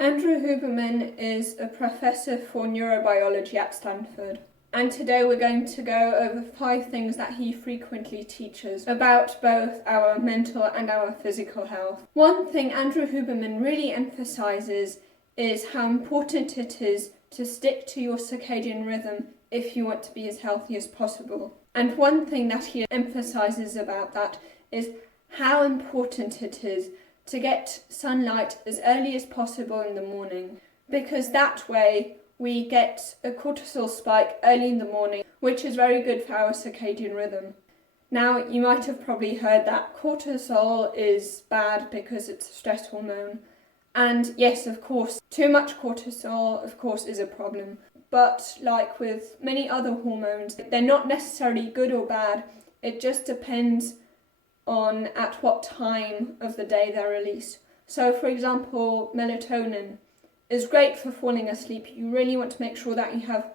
Andrew Huberman is a professor for neurobiology at Stanford, and today we're going to go over 5 things that he frequently teaches about both our mental and our physical health. One thing Andrew Huberman really emphasizes is how important it is to stick to your circadian rhythm if you want to be as healthy as possible. And one thing that he emphasizes about that is how important it is to get sunlight as early as possible in the morning, because that way we get a cortisol spike early in the morning, which is very good for our circadian rhythm. Now, you might have probably heard that cortisol is bad because it's a stress hormone. And yes, of course, too much cortisol, of course, is a problem. But like with many other hormones, they're not necessarily good or bad. It just depends on at what time of the day they're released. So, for example, melatonin is great for falling asleep. You really want to make sure that you have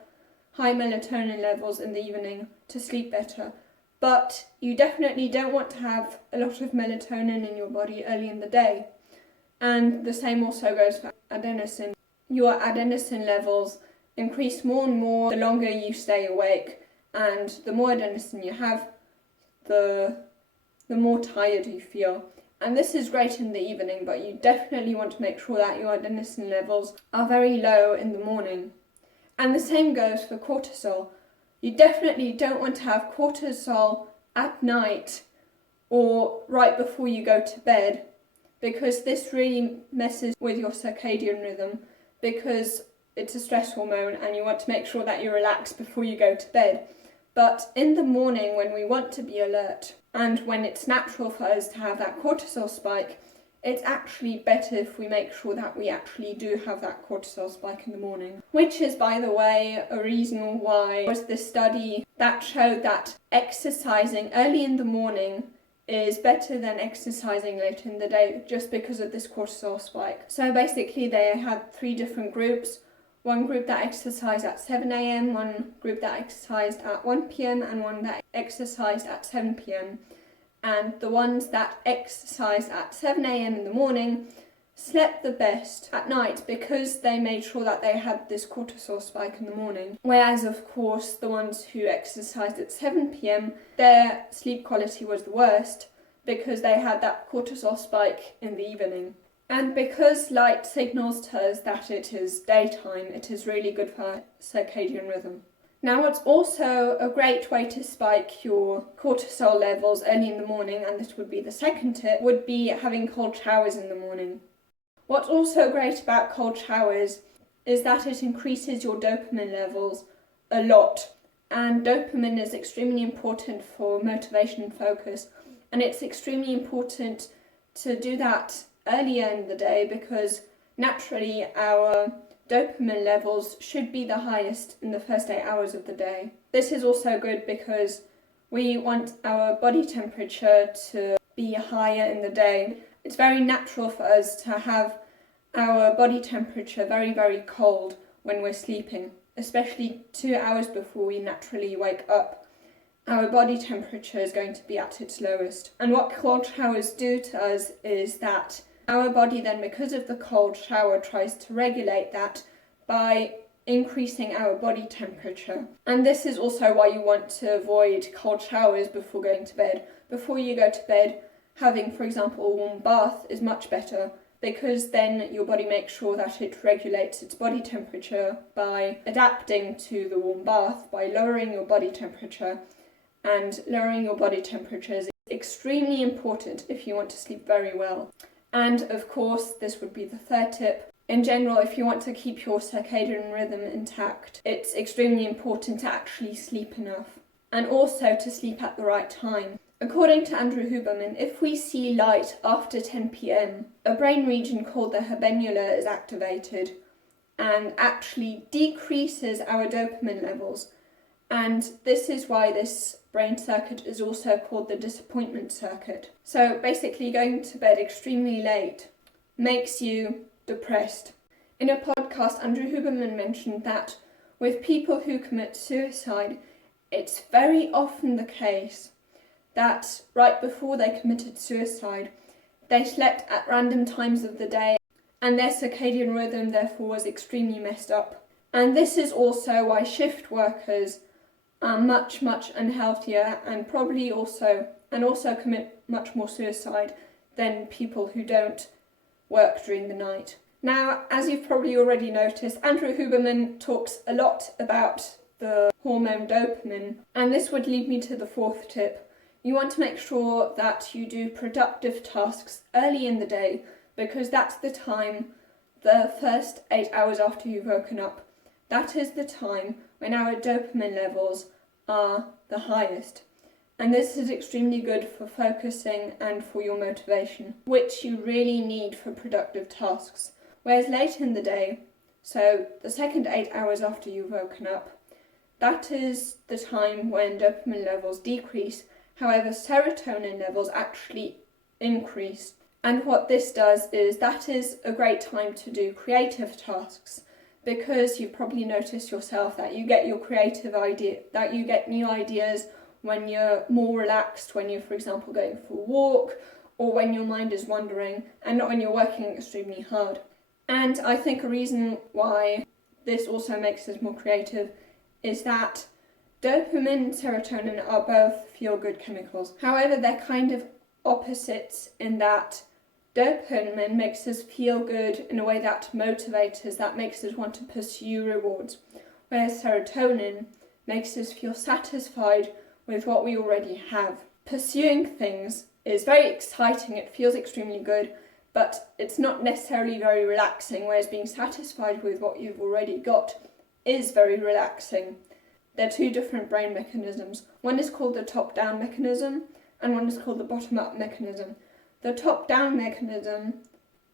high melatonin levels in the evening to sleep better. But you definitely don't want to have a lot of melatonin in your body early in the day. And the same also goes for adenosine. Your adenosine levels increase more and more the longer you stay awake, and the more adenosine you have, the more tired you feel. And this is great in the evening, but you definitely want to make sure that your adenosine levels are very low in the morning. And the same goes for cortisol. You definitely don't want to have cortisol at night or right before you go to bed, because this really messes with your circadian rhythm, because it's a stress hormone and you want to make sure that you relax before you go to bed. But in the morning, when we want to be alert and when it's natural for us to have that cortisol spike, it's actually better if we make sure that we actually do have that cortisol spike in the morning. Which is, by the way, a reason why there was this study that showed that exercising early in the morning is better than exercising later in the day, just because of this cortisol spike. So basically they had 3 different groups. One group that exercised at 7 a.m, one group that exercised at 1 p.m, and one that exercised at 7 p.m. And the ones that exercised at 7 a.m. in the morning slept the best at night, because they made sure that they had this cortisol spike in the morning. Whereas, of course, the ones who exercised at 7 p.m, their sleep quality was the worst, because they had that cortisol spike in the evening. And because light signals to us that it is daytime, it is really good for our circadian rhythm. Now, what's also a great way to spike your cortisol levels early in the morning, and this would be the second tip, would be having cold showers in the morning. What's also great about cold showers is that it increases your dopamine levels a lot. And dopamine is extremely important for motivation and focus. And it's extremely important to do that earlier in the day, because naturally our dopamine levels should be the highest in the first 8 hours of the day. This is also good because we want our body temperature to be higher in the day. It's very natural for us to have our body temperature very, very cold when we're sleeping, especially 2 hours before we naturally wake up. Our body temperature is going to be at its lowest. And what cold showers do to us is that our body then, because of the cold shower, tries to regulate that by increasing our body temperature. And this is also why you want to avoid cold showers before going to bed. Before you go to bed, having, for example, a warm bath is much better, because then your body makes sure that it regulates its body temperature by adapting to the warm bath, by lowering your body temperature. And lowering your body temperature is extremely important if you want to sleep very well. And of course, this would be the third tip. In general, if you want to keep your circadian rhythm intact, it's extremely important to actually sleep enough, and also to sleep at the right time. According to Andrew Huberman, if we see light after 10 p.m, a brain region called the habenula is activated and actually decreases our dopamine levels. And this is why this brain circuit is also called the disappointment circuit. So basically, going to bed extremely late makes you depressed. In a podcast, Andrew Huberman mentioned that with people who commit suicide, it's very often the case that right before they committed suicide, they slept at random times of the day and their circadian rhythm therefore was extremely messed up. And this is also why shift workers are much unhealthier and probably also commit much more suicide than people who don't work during the night. Now, as you've probably already noticed, Andrew Huberman talks a lot about the hormone dopamine, and this would lead me to the fourth tip. You want to make sure that you do productive tasks early in the day, because that's the time, the first 8 hours after you've woken up. That is the time when our dopamine levels are the highest. And this is extremely good for focusing and for your motivation, which you really need for productive tasks. Whereas late in the day, so the second 8 hours after you've woken up, that is the time when dopamine levels decrease. However, serotonin levels actually increase. And what this does is that is a great time to do creative tasks, because you've probably noticed yourself that you get new ideas when you're more relaxed, when you're, for example, going for a walk, or when your mind is wandering, and not when you're working extremely hard. And I think a reason why this also makes us more creative is that dopamine and serotonin are both feel-good chemicals. However, they're kind of opposites in that dopamine makes us feel good in a way that motivates us, that makes us want to pursue rewards, whereas serotonin makes us feel satisfied with what we already have. Pursuing things is very exciting, it feels extremely good, but it's not necessarily very relaxing, whereas being satisfied with what you've already got is very relaxing. They're two different brain mechanisms. One is called the top-down mechanism, and one is called the bottom-up mechanism. The top-down mechanism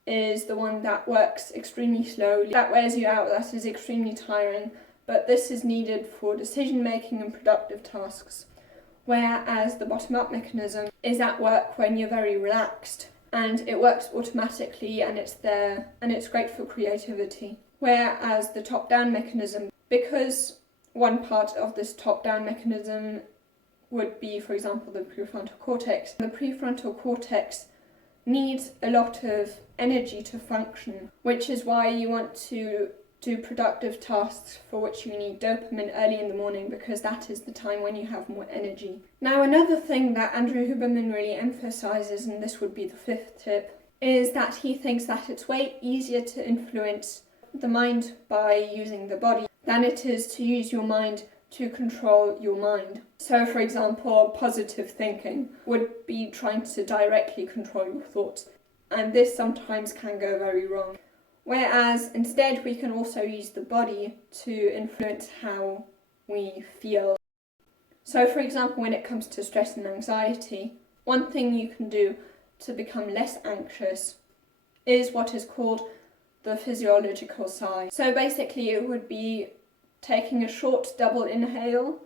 is the one that works extremely slowly, that wears you out, that is extremely tiring, but this is needed for decision-making and productive tasks. Whereas the bottom-up mechanism is at work when you're very relaxed, and it works automatically, and it's there, and it's great for creativity. Whereas the top-down mechanism, because one part of this top-down mechanism would be, for example, the prefrontal cortex. The prefrontal cortex needs a lot of energy to function, which is why you want to do productive tasks for which you need dopamine early in the morning, because that is the time when you have more energy. Now, another thing that Andrew Huberman really emphasises, and this would be the fifth tip, is that he thinks that it's way easier to influence the mind by using the body than it is to use your mind to control your mind. So, for example, positive thinking would be trying to directly control your thoughts, and this sometimes can go very wrong. Whereas instead we can also use the body to influence how we feel. So, for example, when it comes to stress and anxiety, one thing you can do to become less anxious is what is called the physiological sigh. So basically it would be taking a short double inhale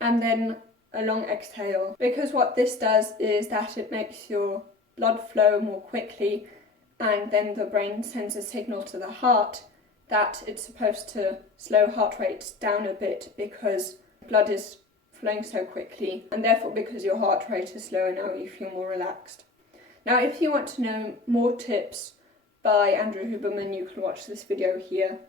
and then a long exhale, because what this does is that it makes your blood flow more quickly, and then the brain sends a signal to the heart that it's supposed to slow heart rate down a bit because blood is flowing so quickly, and therefore because your heart rate is slower now you feel more relaxed. Now, if you want to know more tips by Andrew Huberman, you can watch this video here.